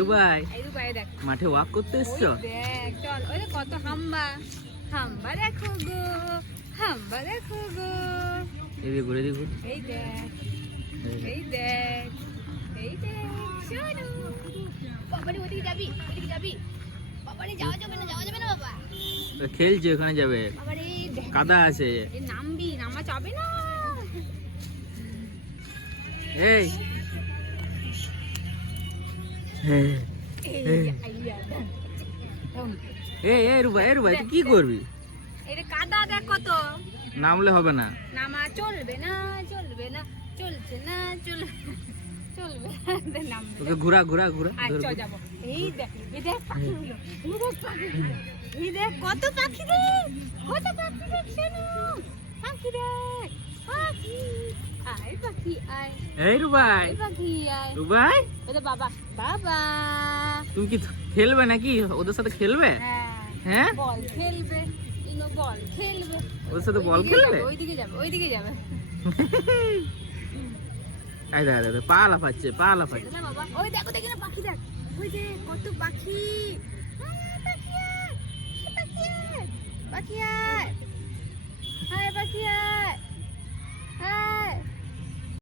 রুবাই এই রুবাই দেখ মাঠে ওয়াক করতে এসছো? দেখ চল, ওই কত হাম্বা হাম্বা দেখো গো, হাম্বা দেখো গো। এই যে ঘুরে দেখো, এই দেখ এই দেখ এই দেখ শোনো। বাবারে ওদিকে যাবি, ওদিকে যাবি? বাবারে যাওয়া যাবে না, যাওয়া যাবে না বাবা। খেলছে, ওখানে যাবে, বাবারে কাদা আছে। এই নামবি, নামা যাবে না। এই এই এই রুবাই, এই রুবাই তুই কি করবি? এটা কাদা দেখ কত। নামলে হবে না। নামা চলবে না, চলবে না, চলছে না, চলবে নামবে। ওকে ঘুরা ঘুরা ঘুরা আচ্ছা যাবো। এই দেখ, এই দেখ পাখিগুলো, এই দেখ পাখিগুলো, এই দেখ কত পাখি রে, কত পাখি দেখ শোনো, পাখি দেখ, পাখি আয়, পাখি আয়, এই রুবাই, এই পাখি আয়। রুবাই ওরে বাবা, বাবা তুমি কি খেলবে নাকি? ওদের সাথে খেলবে? হ্যাঁ বল খেলবে, ইনো বল খেলবে। ওদের সাথে বল খেলবে? ওইদিকে যাবে, ওইদিকে যাবে। এই দেখ দেখ পা লাফাচ্ছে, পা লাফাচ্ছে। না বাবা, ওই দেখো, দেখি না পাখি দেখ, ওই যে কত পাখি। পাখি আয়, পাখি আয়, পাখি আয়, হায় পাখি আয়।